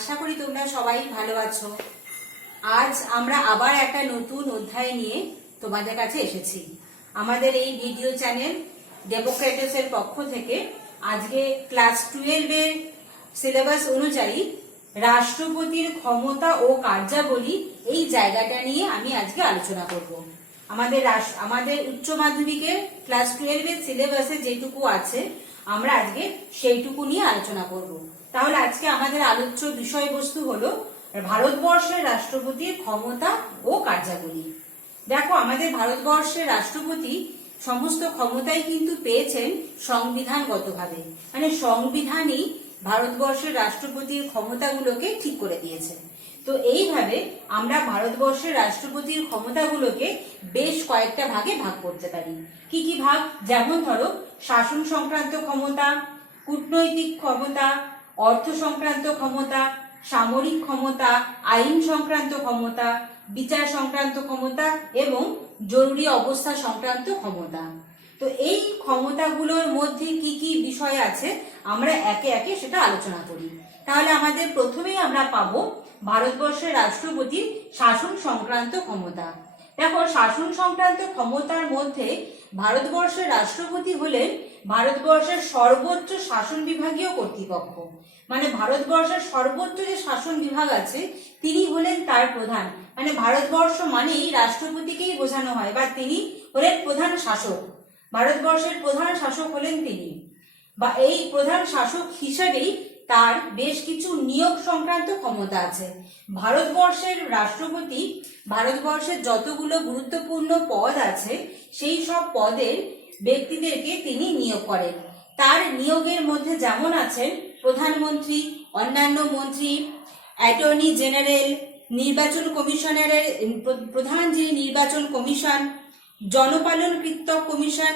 আশা করি তোমরা সবাই ভালো আছো। আজ আমরা আবার একটা নতুন অধ্যায় নিয়ে তোমাদের কাছে এসেছি। আমাদের এই ভিডিও চ্যানেল ডেমোক্রেটসের পক্ষ থেকে আজকে ক্লাস 12 এর সিলেবাস অনুযায়ী রাষ্ট্রপতির ক্ষমতা ও কার্যাবলী এই জায়গাটা নিয়ে আমি আজকে আলোচনা করব। আমাদের উচ্চ মাধ্যমিকের ক্লাস 12 এর সিলেবাসে যেটুকু আছে আমরা আজকে সেইটুকু নিয়ে আলোচনা করব। তাহলে আজকে আমাদের আলোচ্য বিষয়বস্তু হলো ভারতবর্ষের রাষ্ট্রপতির ক্ষমতা ও কার্যাবলী। দেখো, আমাদের ভারতবর্ষের রাষ্ট্রপতি সমস্ত ক্ষমতাই কিন্তু পেয়েছেন সংবিধানগতভাবে, মানে সংবিধানই ভারতবর্ষের রাষ্ট্রপতির ক্ষমতাগুলোকে ঠিক করে দিয়েছে। তো এইভাবে আমরা ভারতবর্ষের রাষ্ট্রপতির ক্ষমতাগুলোকে বেশ কয়েকটা ভাগে ভাগ করতে পারি। কি কি ভাগ? যেমন ধরো, শাসন সংক্রান্ত ক্ষমতা, কূটনৈতিক ক্ষমতা, অর্থ সংক্রান্ত ক্ষমতা, সামরিক ক্ষমতা, আইন সংক্রান্ত ক্ষমতা, বিচার সংক্রান্ত ক্ষমতা এবং জরুরি অবস্থা সংক্রান্ত ক্ষমতা। তো এই ক্ষমতাগুলোর মধ্যে কি কি বিষয় আছে আমরা একে একে সেটা আলোচনা করি। তাহলে আমাদের প্রথমেই আমরা পাবো ভারতবর্ষের রাষ্ট্রপতির শাসন সংক্রান্ত ক্ষমতা। দেখো, শাসন সংক্রান্ত ক্ষমতার মধ্যে ভারতবর্ষের রাষ্ট্রপতি হলেন ভারতবর্ষের সর্বোচ্চ শাসন বিভাগীয় কর্তৃপক্ষ, মানে ভারতবর্ষের সর্বোচ্চ যে শাসন বিভাগ আছে তিনি হলেন তার প্রধান। মানে ভারতবর্ষ মানেই রাষ্ট্রপতিকেই বোঝানো হয়, বা তিনি হলেন প্রধান শাসক। ভারতবর্ষের প্রধান শাসক হলেন তিনি, বা এই প্রধান শাসক হিসেবেই তার বেশ কিছু নিয়োগ সংক্রান্ত ক্ষমতা আছে। ভারতবর্ষের রাষ্ট্রপতি ভারতবর্ষের যতগুলো গুরুত্বপূর্ণ পদ আছে সেই সব পদের ব্যক্তিদেরকে তিনি নিয়োগ করেন। তার নিয়োগের মধ্যে যেমন আছেন প্রধানমন্ত্রী, অন্যান্য মন্ত্রী, অ্যাটর্নি জেনারেল, নির্বাচন কমিশনারের প্রধান যিনি নির্বাচন কমিশন, জনপালনকৃত কমিশন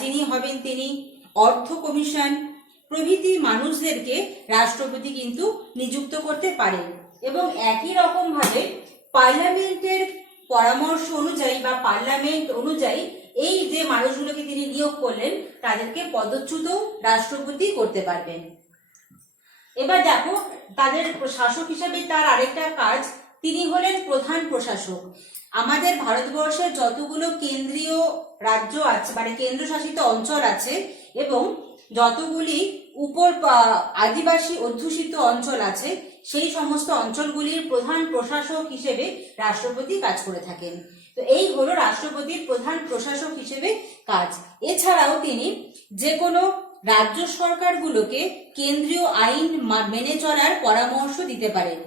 যিনি হবেন তিনি, অর্থ কমিশন প্রভৃতি মানুষদেরকে রাষ্ট্রপতি কিন্তু নিযুক্ত করতে পারেন। এবং একই রকম ভাবে পার্লামেন্টের পরামর্শ অনুযায়ী বা পার্লামেন্ট অনুযায়ী এই যে মানুষগুলোকে তিনি নিয়োগ করলেন তাদেরকে পদচ্যুত রাষ্ট্রপতি করতে পারবেন। এবার দেখো, তাদের শাসক হিসেবে তার আরেকটা কাজ, তিনি হলেন প্রধান প্রশাসক। আমাদের ভারতবর্ষের যতগুলো কেন্দ্রীয় রাজ্য আছে, মানে কেন্দ্রশাসিত অঞ্চল আছে, এবং যতগুলি উপর আদিবাসী অধ্যুষিত অঞ্চল আছে, সেই সমস্ত অঞ্চলগুলির প্রধান প্রশাসক হিসেবে রাষ্ট্রপতি কাজ করে থাকেন। তো এই হলো রাষ্ট্রপতির প্রধান প্রশাসক হিসেবে কাজ। এছাড়াও তিনি যে কোনো রাজ্য সরকারগুলোকে কেন্দ্রীয় আইন মেনে চলার পরামর্শ দিতে পারেন।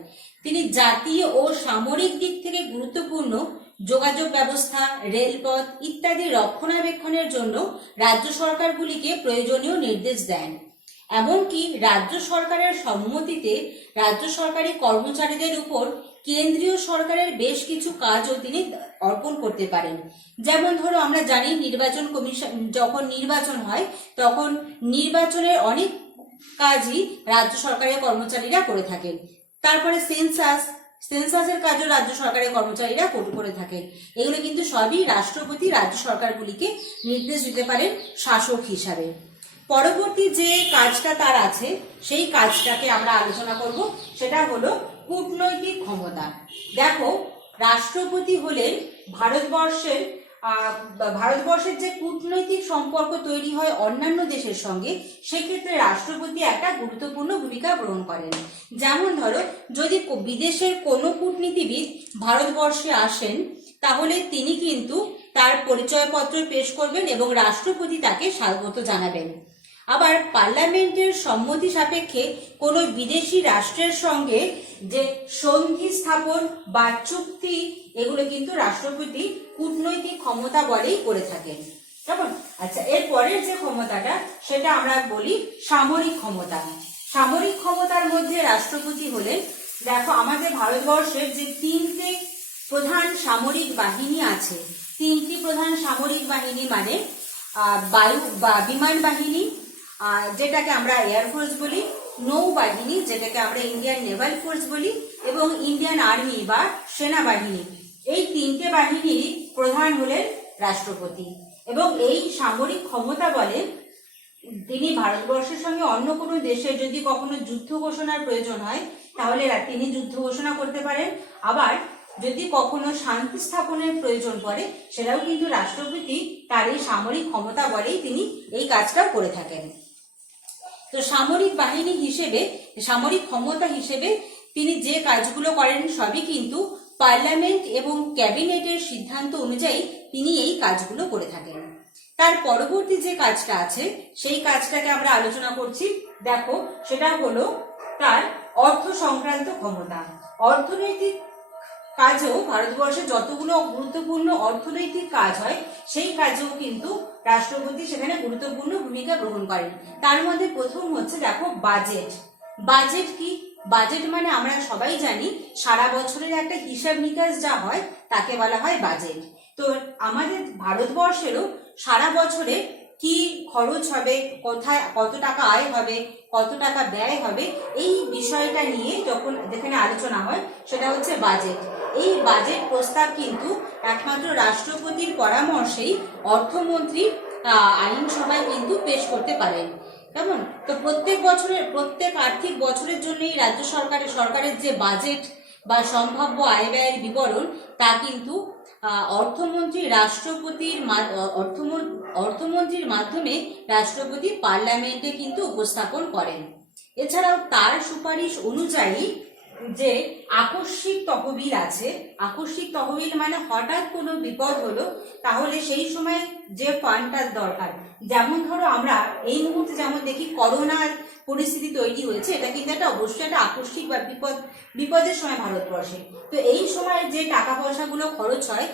তিনি জাতীয় ও সামরিক দিক থেকে গুরুত্বপূর্ণ যোগাযোগ ব্যবস্থা, রেলপথ ইত্যাদি রক্ষণাবেক্ষণের জন্য রাজ্য সরকারগুলিকে প্রয়োজনীয় নির্দেশ দেন। এমনকি রাজ্য সরকারের সম্মতিতে রাজ্য সরকারি কর্মচারীদের উপর কেন্দ্রীয় সরকারের বেশ কিছু কাজও তিনি অর্পণ করতে পারেন। যেমন ধরো, আমরা জানি নির্বাচন কমিশন যখন নির্বাচন হয় তখন নির্বাচনের অনেক কাজই রাজ্য সরকারের কর্মচারীরা করে থাকেন। তারপরে সেন্সাসের কাজও রাজ্য সরকারের কর্মচারীরা করে থাকেন। এগুলো কিন্তু সবই রাষ্ট্রপতি রাজ্য সরকারগুলিকে নির্দেশ দিতে পারেন শাসক হিসাবে। পরবর্তী যে কাজটা তার আছে সেই কাজটাকে আমরা আলোচনা করব, সেটা হলো কূটনৈতিক ক্ষমতা। দেখো, রাষ্ট্রপতি হলেন ভারতবর্ষের যে কূটনৈতিক সম্পর্ক তৈরি হয় অন্যান্য দেশের সঙ্গে, সেক্ষেত্রে রাষ্ট্রপতি একটা গুরুত্বপূর্ণ ভূমিকা গ্রহণ করেন। যেমন ধরো, যদি বিদেশের কোনো কূটনীতিবিদ ভারতবর্ষে আসেন তাহলে তিনি কিন্তু তার পরিচয়পত্র পেশ করবেন এবং রাষ্ট্রপতি তাকে স্বাগত জানাবেন। আবার পার্লামেন্টের সম্মতি সাপেক্ষে কোনো বিদেশি রাষ্ট্রের সঙ্গে যে সন্ধি স্থাপন বা চুক্তি, এগুলো কিন্তু রাষ্ট্রপতি কূটনৈতিক ক্ষমতা বলেই করে থাকেন। কেমন? আচ্ছা, এর পরের যে ক্ষমতাটা সেটা আমরা বলি সামরিক ক্ষমতা। সামরিক ক্ষমতার মধ্যে রাষ্ট্রপতি হলেন, দেখো আমাদের ভারতবর্ষের যে তিনটে প্রধান সামরিক বাহিনী আছে, তিনটি প্রধান সামরিক বাহিনী মানে বায়ু বা বিমান বাহিনী, যেটাকে আমরা এয়ারফোর্স বলি, নৌবাহিনী যেটাকে আমরা ইন্ডিয়ান নেভাল ফোর্স বলি, এবং ইন্ডিয়ান আর্মি বা সেনাবাহিনী। এই তিনটে বাহিনীর প্রধান হলেন রাষ্ট্রপতি। এবং এই সামরিক ক্ষমতা বলে তিনি ভারতবর্ষের সঙ্গে অন্য কোনো দেশে যদি কখনো যুদ্ধ ঘোষণার প্রয়োজন হয় তাহলে তিনি যুদ্ধ ঘোষণা করতে পারেন। আবার যদি কখনো শান্তি স্থাপনের প্রয়োজন পড়ে সেটাও কিন্তু রাষ্ট্রপতি তার এই সামরিক ক্ষমতা বলেই তিনি এই কাজটা করে থাকেন। তো সামরিক বাহিনী হিসেবে, সামরিক ক্ষমতা হিসেবে তিনি যে কাজগুলো করেন সবই কিন্তু পার্লামেন্ট এবং ক্যাবিনেটের সিদ্ধান্ত অনুযায়ী তিনি এই কাজগুলো করে থাকেন। তার পরবর্তী যে কাজটা আছে সেই কাজটাকে আমরা আলোচনা করছি। দেখো, সেটা হলো তার অর্থ সংক্রান্ত ক্ষমতা। অর্থনৈতিক কাজেও ভারতবর্ষে যতগুলো গুরুত্বপূর্ণ অর্থনৈতিক কাজ হয় সেই কাজেও কিন্তু রাষ্ট্রপতি সেখানে গুরুত্বপূর্ণ ভূমিকা গ্রহণ করেন। তার মধ্যে প্রথম হচ্ছে, দেখো, বাজেট। বাজেট কি? বাজেট মানে আমরা সবাই জানি সারা বছরের একটা হিসাব নিকাশ যা হয় তাকে বলা হয় বাজেট। তো আমাদের ভারতবর্ষেরও সারা বছরে কি খরচ হবে, কোথায় কত টাকা আয় হবে, কত টাকা ব্যয় হবে, এই বিষয়টা নিয়ে যখন যেখানে আলোচনা হয় সেটা হচ্ছে বাজেট। এই বাজেট প্রস্তাব কিন্তু একমাত্র রাষ্ট্রপতির পরামর্শেই অর্থমন্ত্রী আইনসভায় কিন্তু পেশ করতে পারেন। কেমন? তো প্রত্যেক আর্থিক বছরের জন্যই রাজ্য সরকারের যে বাজেট বা সম্ভাব্য আয় ব্যয়ের বিবরণ তা কিন্তু অর্থমন্ত্রীর মাধ্যমে রাষ্ট্রপতি পার্লামেন্টে কিন্তু উপস্থাপন করেন। এছাড়াও তার সুপারিশ অনুযায়ী যে আকস্মিক তহবিল আছে, আকস্মিক তহবিল মানে হঠাৎ কোনো বিপদ হলো তাহলে সেই সময় যে ফান্ডটার দরকার, যেমন ধরো আমরা এই মুহূর্তে যেমন দেখি করোনার পরিস্থিতি তৈরি হয়েছে, এটা কিন্তু একটা অবশ্যই একটা আকস্মিক বা বিপদের সময় ভারতবর্ষে। তো এই সময় যে টাকা পয়সাগুলো খরচ হয়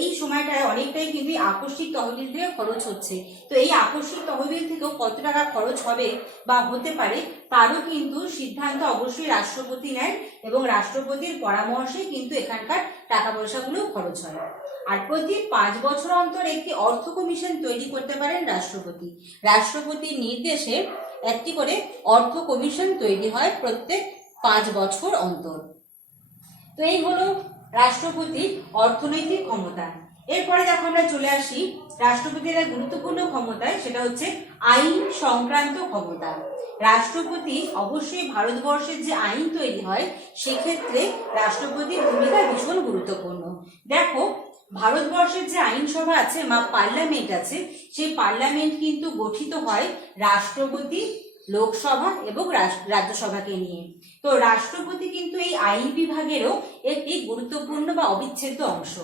এই সময়টায় অনেকটাই কিন্তু আকস্মিক তহবিল থেকে খরচ হচ্ছে। তো এই আকস্মিক তহবিল থেকেও কত টাকা খরচ হবে বা হতে পারে তারও কিন্তু সিদ্ধান্ত অবশ্যই রাষ্ট্রপতি নেন এবং রাষ্ট্রপতির পরামর্শে কিন্তু এখানকার টাকা পয়সাগুলো খরচ হয়। আর প্রতি 5 বছর অন্তর একটি অর্থ কমিশন তৈরি করতে পারেন রাষ্ট্রপতি। রাষ্ট্রপতির নির্দেশে একটি করে অর্থ কমিশন তৈরি হয় প্রত্যেক 5 বছর অন্তর। তো এই হলো রাষ্ট্রপতির অর্থনৈতিক ক্ষমতা। এরপরে যখন আমরা চলে আসি রাষ্ট্রপতির এক গুরুত্বপূর্ণ ক্ষমতায়, সেটা হচ্ছে আইন সংক্রান্ত ক্ষমতা। রাষ্ট্রপতি অবশ্যই ভারতবর্ষের যে আইন তৈরি হয় সেক্ষেত্রে রাষ্ট্রপতির ভূমিকা ভীষণ গুরুত্বপূর্ণ। দেখো, ভারতবর্ষের যে আইনসভা আছে বা পার্লামেন্ট আছে, সেই পার্লামেন্ট কিন্তু গঠিত হয় রাষ্ট্রপতি, লোকসভা এবং রাজ্যসভাকে নিয়ে। তো রাষ্ট্রপতি কিন্তু এই আইন বিভাগেরও একটি গুরুত্বপূর্ণ বা অবিচ্ছেদ্য অংশ।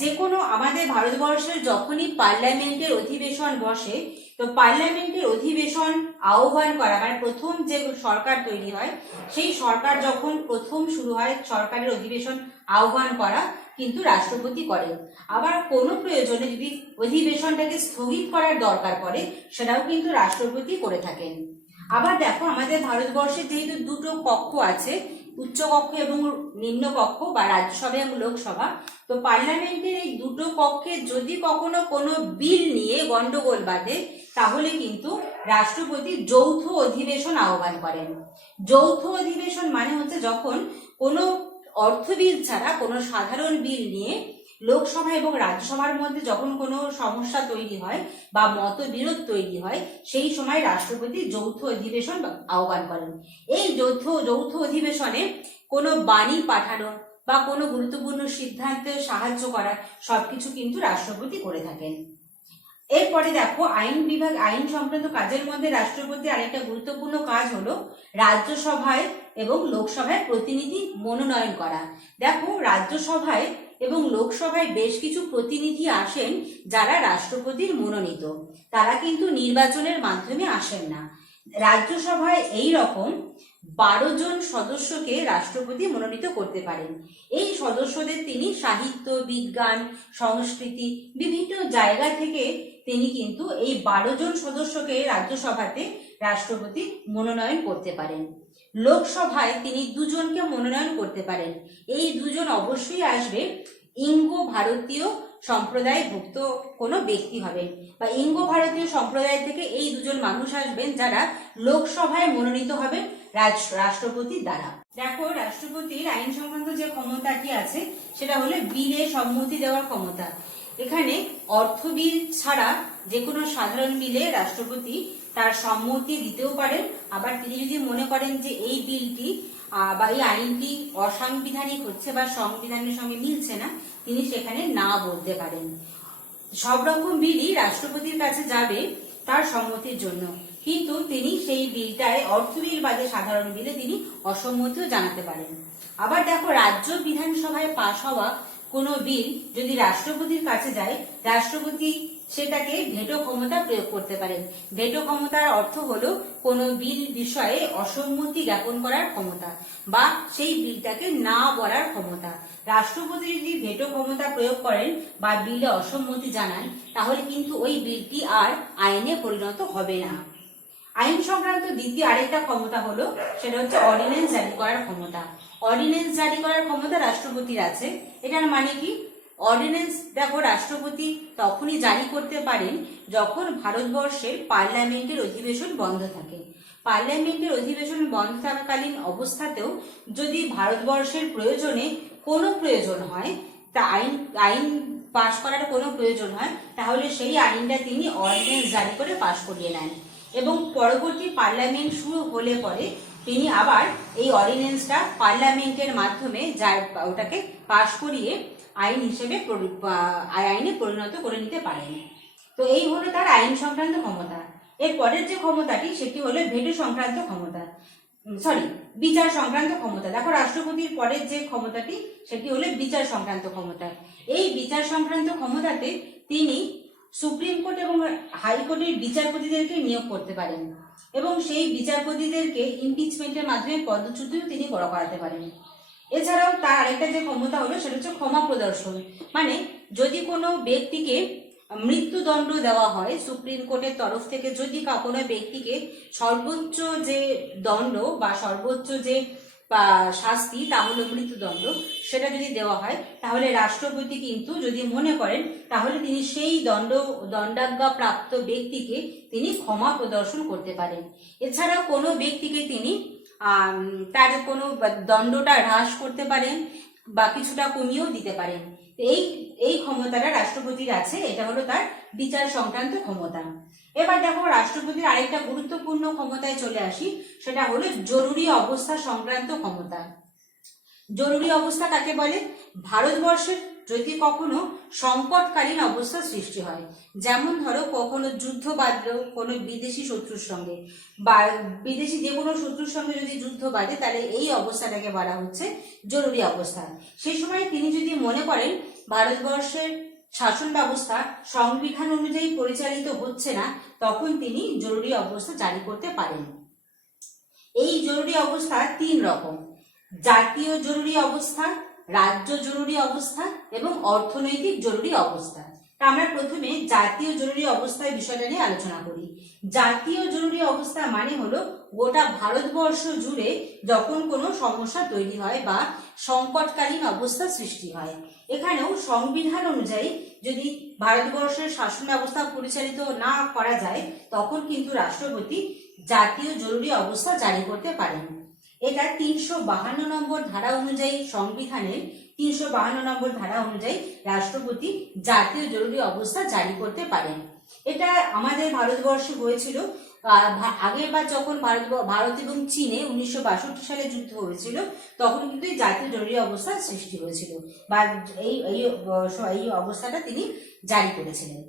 যে কোনো আমাদের ভারতবর্ষের যখনই পার্লামেন্টের অধিবেশন বসে, তো পার্লামেন্টের অধিবেশন আহ্বান করা মানে প্রথম যে সরকার তৈরি হয় সেই সরকার যখন প্রথম শুরু হয় সরকারের অধিবেশন আহ্বান করা কিন্তু রাষ্ট্রপতি করেন। আবার কোনো প্রয়োজনে যদি অধিবেশনটাকে স্থগিত করার দরকার পড়ে সেটাও কিন্তু রাষ্ট্রপতি করে থাকেন। আবার দেখো, আমাদের ভারতবর্ষে যেহেতু দুটো কক্ষ আছে, উচ্চ কক্ষ এবং নিম্ন কক্ষ বা রাজ্যসভা এবং লোকসভা, তো পার্লামেন্টের এই দুটো কক্ষে যদি কখনো কোনো বিল নিয়ে গন্ডগোল বাঁধে তাহলে কিন্তু রাষ্ট্রপতি যৌথ অধিবেশন আহ্বান করেন। যৌথ অধিবেশন মানে হচ্ছে যখন কোনো অর্থ বিল ছাড়া কোনো সাধারণ বিল নিয়ে লোকসভা এবং রাজ্যসভার মধ্যে যখন কোনো সমস্যা তৈরি হয় বা মতবিরোধ তৈরি হয় সেই সময় রাষ্ট্রপতি যৌথ অধিবেশন আহ্বান করেন। এই যৌথ অধিবেশনে কোনো বাণী পাঠানো বা কোনো গুরুত্বপূর্ণ সিদ্ধান্তে সাহায্য করা সবকিছু কিন্তু রাষ্ট্রপতি করে থাকেন। এরপরে দেখো, আইন সংক্রান্ত কাজের মধ্যে রাষ্ট্রপতি আরেকটা গুরুত্বপূর্ণ কাজ হলো রাজ্যসভায় এবং লোকসভায় প্রতিনিধি মনোনয়ন করা। দেখো, রাজ্যসভায় এবং লোকসভায় বেশ কিছু প্রতিনিধি আসেন যারা রাষ্ট্রপতির মনোনীত, তারা কিন্তু নির্বাচনের মাধ্যমে আসেন না। রাজ্যসভায় এই রকম 12 জন সদস্যকে রাষ্ট্রপতি মনোনীত করতে পারেন। এই সদস্যদের তিনি সাহিত্য, বিজ্ঞান, সংস্কৃতি বিভিন্ন জায়গা থেকে তিনি কিন্তু এই 12 জন সদস্যকে রাজ্যসভাতে রাষ্ট্রপতি মনোনয়ন করতে পারেন। লোকসভায় তিনি 2 জনকে মনোনয়ন করতে পারেন। এই 2 জন অবশ্যই আসবে ইঙ্গ ভারতীয় সম্প্রদায়ভুক্ত কোনো ব্যক্তি হবেন বা ইঙ্গ ভারতীয় সম্প্রদায় থেকে এই 2 জন মানুষ আসবেন যারা লোকসভায় মনোনীত হবেন রাষ্ট্রপতির দ্বারা। দেখো, রাষ্ট্রপতির আইন সংক্রান্ত যে ক্ষমতাটি আছে সেটা হলো বিলে সম্মতি দেওয়ার ক্ষমতা। এখানে অর্থ বিল ছাড়া যে কোনো সাধারণ বিলে রাষ্ট্রপতি তার সম্মতি দিতেও পারেন, আবার তিনি যদি মনে করেন যে এই বিলটি বা এই আইনটি অসাংবিধানিক হচ্ছে বা সংবিধানের সঙ্গে মিলছে না, তিনি সেখানে না বলতে পারেন। সব রকম বিলই রাষ্ট্রপতির কাছে যাবে তার সম্মতির জন্য, কিন্তু তিনি সেই বিলটায় অর্থ বিল বাদে সাধারণ বিলে তিনি অসম্মতিও জানাতে পারেন। আবার দেখো, রাজ্য বিধানসভায় পাশ হওয়া কোনো বিল যদি রাষ্ট্রপতির কাছে যায়, রাষ্ট্রপতি সেটাকে ভেটো ক্ষমতা প্রয়োগ করতে পারেন। ভেটো ক্ষমতার অর্থ হলো কোনো বিল বিষয়ে অসম্মতি জ্ঞাপন করার ক্ষমতা বা সেই বিলটাকে না বলার ক্ষমতা। রাষ্ট্রপতি যদি ভেটো ক্ষমতা প্রয়োগ করেন বা বিলে অসম্মতি জানান, তাহলে কিন্তু ওই বিলটি আর আইনে পরিণত হবে না। আইন সংক্রান্ত দ্বিতীয় আরেকটা ক্ষমতা হলো, সেটা হচ্ছে অর্ডিন্যান্স জারি করার ক্ষমতা। অর্ডিন্যান্স জারি করার ক্ষমতা রাষ্ট্রপতির আছে। এটার মানে কি? অর্ডিন্যান্স দেখো, রাষ্ট্রপতি তখনই জারি করতে পারেন যখন ভারতবর্ষের পার্লামেন্টের অধিবেশন বন্ধ থাকে। পার্লামেন্টের অধিবেশন বন্ধ থাকাকালীন অবস্থাতেও যদি ভারতবর্ষের প্রয়োজনে কোনো প্রয়োজন হয়, তা আইন পাশ করার কোনো প্রয়োজন হয়, তাহলে সেই আইনটা তিনি অর্ডিন্যান্স জারি করে পাশ করিয়ে নেন এবং পরবর্তী পার্লামেন্ট শুরু হলে পরে তিনি আবার এই অর্ডিন্যান্সটা পার্লামেন্টের মাধ্যমে ওটাকে পাশ করিয়ে আইন হিসেবে আইনে পরিণত করে নিতে পারেন। তো এই হলো তার আইন সংক্রান্ত ক্ষমতা। এর পরের যে ক্ষমতাটি, সেটি হলো ভেটো সংক্রান্ত ক্ষমতা, বিচার সংক্রান্ত ক্ষমতা। দেখো, রাষ্ট্রপতির পরের যে ক্ষমতাটি, সেটি হলো বিচার সংক্রান্ত ক্ষমতা। এই বিচার সংক্রান্ত ক্ষমতাতে তিনি সুপ্রিম কোর্ট এবং হাইকোর্টের বিচারপতিদেরকে নিয়োগ করতে পারেন এবং সেই বিচারপতিদেরকে ইমপিচমেন্টের মাধ্যমে পদচ্যুতিও তিনি করাতে পারেন। এছাড়াও তার আরেকটা যে ক্ষমতা হলো, সেটা হচ্ছে ক্ষমা প্রদর্শন। মানে যদি কোনো ব্যক্তিকে মৃত্যুদণ্ড দেওয়া হয় সুপ্রিম কোর্টের তরফ থেকে, যদি কোনো ব্যক্তিকে সর্বোচ্চ যে দণ্ড বা সর্বোচ্চ যে শাস্তি, তা হলো মৃত্যুদণ্ড, সেটা যদি দেওয়া হয়, তাহলে রাষ্ট্রপতি কিন্তু যদি মনে করেন, তাহলে তিনি সেই দণ্ডাজ্ঞা প্রাপ্ত ব্যক্তিকে তিনি ক্ষমা প্রদর্শন করতে পারেন। এছাড়াও কোনো ব্যক্তিকে তিনি তার কোনো দণ্ডটা হ্রাস করতে পারেন বা কিছুটা কমিয়েও দিতে পারেন। এই ক্ষমতাটা রাষ্ট্রপতির আছে। এটা হলো তার বিচার সংক্রান্ত ক্ষমতা। এবার দেখো, রাষ্ট্রপতির আরেকটা গুরুত্বপূর্ণ ক্ষমতায় চলে আসি, সেটা হলো জরুরি অবস্থা সংক্রান্ত ক্ষমতা। জরুরি অবস্থা কাকে বলে? ভারতবর্ষের যদি কখনো সংকটকালীন অবস্থা সৃষ্টি হয়, যেমন ধরো কখনো যুদ্ধ বাঁধলো কোনো বিদেশি শত্রুর সঙ্গে বা বিদেশি যে কোনো শত্রুর সঙ্গে যদি যুদ্ধ বাঁধে, তাহলে এই অবস্থাটাকে বলা হচ্ছে জরুরি অবস্থা। সেই সময় তিনি যদি মনে করেন ভারতবর্ষের শাসন ব্যবস্থা সংবিধান অনুযায়ী পরিচালিত হচ্ছে না, তখন তিনি জরুরি অবস্থা জারি করতে পারেন। এই জরুরি অবস্থা তিন রকম: জাতীয় জরুরি অবস্থা, রাজ্য জরুরি অবস্থা এবং অর্থনৈতিক জরুরি অবস্থা। তা আমরা প্রথমে জাতীয় জরুরি অবস্থার বিষয়টা নিয়ে আলোচনা করি। জাতীয় জরুরি অবস্থা মানে হলো গোটা ভারতবর্ষ জুড়ে যখন কোনো সমস্যা তৈরি হয় বা সংকটকালীন অবস্থা সৃষ্টি হয়। এখানেও সংবিধান অনুযায়ী যদি ভারতবর্ষের শাসন ব্যবস্থা পরিচালিত না করা যায়, তখন কিন্তু রাষ্ট্রপতি জাতীয় জরুরি অবস্থা জারি করতে পারেন। এটা 352 নম্বর ধারা অনুযায়ী, সংবিধানের 352 নম্বর ধারা অনুযায়ী রাষ্ট্রপতি জাতীয় জরুরি অবস্থা জারি করতে পারেন। এটা আমাদের ভারতবর্ষে হয়েছিল আগেরবার যখন ভারত এবং চীনে 1962 সালে যুদ্ধ হয়েছিল, তখন কিন্তু এই জাতীয় জরুরি অবস্থার সৃষ্টি হয়েছিল বা এই অবস্থাটা তিনি জারি করেছিলেন।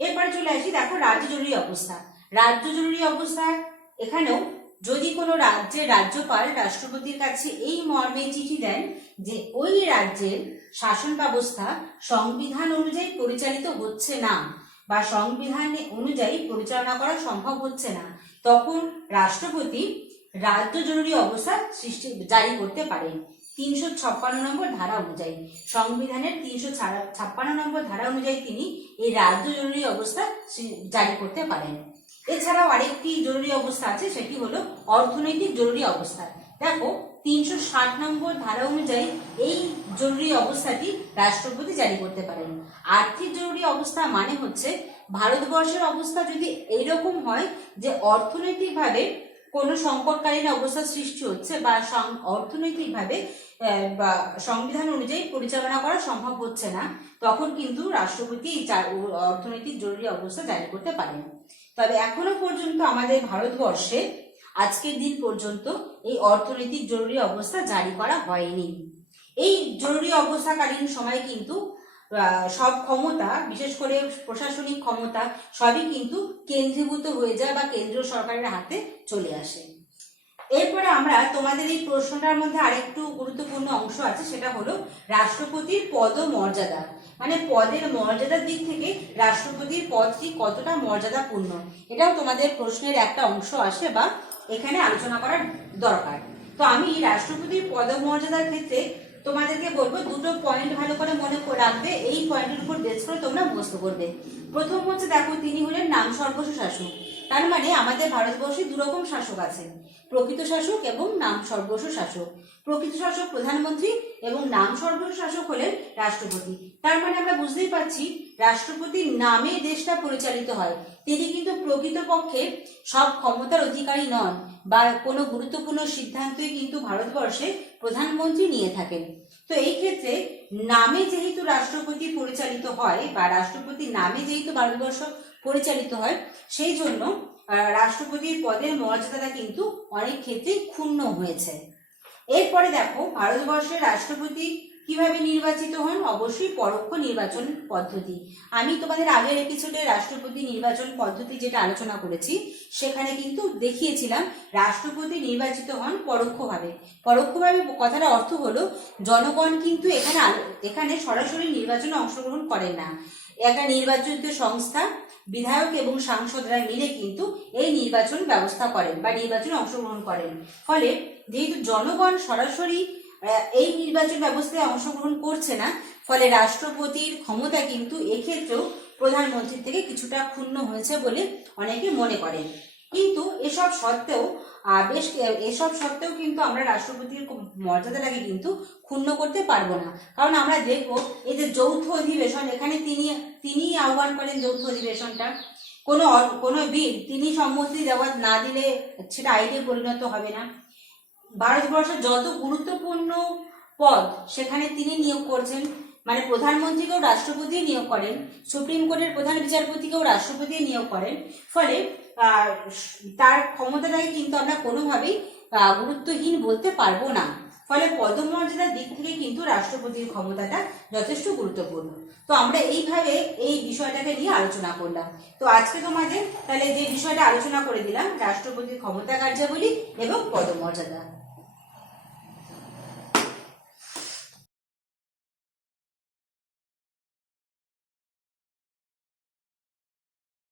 এরপরে চলে আসি, দেখো, রাজ্য জরুরি অবস্থা। রাজ্য জরুরি অবস্থা, এখানেও যদি কোনো রাজ্যের রাজ্যপাল রাষ্ট্রপতির কাছে এই মর্মে চিঠি দেন যে ওই রাজ্যের শাসন ব্যবস্থা সংবিধান অনুযায়ী পরিচালিত হচ্ছে না বা সংবিধান অনুযায়ী পরিচালনা করা সম্ভব হচ্ছে না, তখন রাষ্ট্রপতি রাজ্য জরুরি অবস্থা জারি করতে পারেন 356 নম্বর ধারা অনুযায়ী। সংবিধানের 356 নম্বর ধারা অনুযায়ী তিনি এই রাজ্য জরুরি অবস্থা জারি করতে পারেন। এছাড়াও আরেকটি জরুরি অবস্থা আছে, সেটি হলো অর্থনৈতিক জরুরি অবস্থা। দেখো, 360 নম্বর ধারা অনুযায়ী এই জরুরি অবস্থাটি রাষ্ট্রপতি জারি করতে পারেন। আর্থিক জরুরি অবস্থা মানে হচ্ছে ভারতবর্ষের অবস্থা যদি এইরকম হয় যে অর্থনৈতিকভাবে কোনো সংকটকালীন অবস্থা সৃষ্টি হচ্ছে বা অর্থনৈতিকভাবে বা সংবিধান অনুযায়ী পরিচালনা করা সম্ভব হচ্ছে না, তখন কিন্তু রাষ্ট্রপতি অর্থনৈতিক জরুরি অবস্থা জারি করতে পারেন। তবে এখনো পর্যন্ত আমাদের ভারতবর্ষে আজকের দিন পর্যন্ত এই অর্থনৈতিক জরুরি অবস্থা জারি করা হয়নি। এই জরুরি অবস্থাকালীন সময় কিন্তু সব ক্ষমতা, বিশেষ করে প্রশাসনিক ক্ষমতা, সবই কিন্তু কেন্দ্রীভূত হয়ে যায় বা কেন্দ্রীয় সরকারের হাতে চলে আসে। এরপরে আমরা তোমাদের এই প্রশ্নটার মধ্যে আরেকটু গুরুত্বপূর্ণ অংশ আছে, সেটা হলো রাষ্ট্রপতির পদ মর্যাদা, মানে পদের মর্যাদার দিক থেকে রাষ্ট্রপতির পদটি কতটা মর্যাদাপূর্ণ, এটাও তোমাদের প্রশ্নের একটা অংশ আসে বা এখানে আলোচনা করার দরকার। তো আমি রাষ্ট্রপতির পদমর্যাদার ক্ষেত্রে তোমাদেরকে বলবো দুটো পয়েন্ট ভালো করে মনে রাখবে, এই পয়েন্টের উপর বেস করে তোমরা মুখস্থ করবে। প্রথম হচ্ছে, দেখো তিনি হলেন নাম সর্বস্ব শাসক। তার মানে আমাদের ভারতবর্ষে দুরকম শাসক আছে, প্রকৃত শাসক এবং নাম সর্বস্ব শাসক। প্রকৃত শাসক প্রধানমন্ত্রী এবং নাম সর্বস্ব শাসক হলেন রাষ্ট্রপতি। তার মানে আমরা বুঝতেই পারছি রাষ্ট্রপতির নামে দেশটা পরিচালিত হয়, তিনি কিন্তু প্রকৃতপক্ষে সব ক্ষমতার অধিকারী নন বা কোনো গুরুত্বপূর্ণ সিদ্ধান্তই কিন্তু ভারতবর্ষে প্রধানমন্ত্রী নিয়ে থাকেন। তো এই ক্ষেত্রে নামে যেহেতু রাষ্ট্রপতি পরিচালিত হয় বা রাষ্ট্রপতির নামে যেহেতু ভারতবর্ষ পরিচালিত হয়, সেই জন্য রাষ্ট্রপতির পদের মর্যাদাটা কিন্তু অনেক ক্ষেত্রে ক্ষুণ্ণ হয়েছে। এরপরে দেখো ভারতবর্ষের রাষ্ট্রপতি কিভাবে নির্বাচিত হন, অবশ্যই পরোক্ষ নির্বাচন পদ্ধতি। আমি তোমাদের আগের এপিসোডে রাষ্ট্রপতি নির্বাচন পদ্ধতি যেটা আলোচনা করেছি, সেখানে কিন্তু দেখিয়েছিলাম রাষ্ট্রপতি নির্বাচিত হন পরোক্ষভাবে। পরোক্ষভাবে কথার অর্থ হলো জনগণ কিন্তু এখানে সরাসরি নির্বাচনে অংশগ্রহণ করেন না, একটা নির্বাচিত সংস্থা, বিধায়ক এবং সাংসদরা মিলে কিন্তু এই নির্বাচন ব্যবস্থা করেন বা নির্বাচনে অংশগ্রহণ করেন। ফলে যেহেতু জনগণ সরাসরি এই নির্বাচন ব্যবস্থায় অংশগ্রহণ করছে না, ফলে রাষ্ট্রপতির ক্ষমতা কিন্তু এক্ষেত্রেও প্রধানমন্ত্রীর থেকে কিছুটা ক্ষুণ্ণ হয়েছে বলে অনেকে মনে করেন। কিন্তু এসব সত্ত্বেও কিন্তু আমরা রাষ্ট্রপতির মর্যাদাটাকে কিন্তু ক্ষুণ্ণ করতে পারবো না, কারণ আমরা দেখবো এই যে যৌথ অধিবেশন, এখানে তিনি আহ্বান করেন যৌথ অধিবেশনটা। কোনো বিল তিনি সম্মতি না দিলে সেটা আইনে পরিণত হবে না। ভারতবর্ষের যত গুরুত্বপূর্ণ পদ সেখানে তিনি নিয়োগ করছেন, মানে প্রধানমন্ত্রীকেও রাষ্ট্রপতি নিয়োগ করেন, সুপ্রিম কোর্টের প্রধান বিচারপতিকেও রাষ্ট্রপতি নিয়োগ করেন। ফলে তার ক্ষমতাটাকে কিন্তু আমরা কোনোভাবেই গুরুত্বহীন বলতে পারবো না। ফলে পদমর্যাদার দিক থেকে কিন্তু রাষ্ট্রপতির ক্ষমতাটা যথেষ্ট গুরুত্বপূর্ণ। তো আমরা এইভাবে এই বিষয়টাকে নিয়ে আলোচনা করলাম। তো আজকে তোমাদের তাহলে যে বিষয়টা আলোচনা করে দিলাম, রাষ্ট্রপতির ক্ষমতা কার্যাবলী এবং পদমর্যাদা।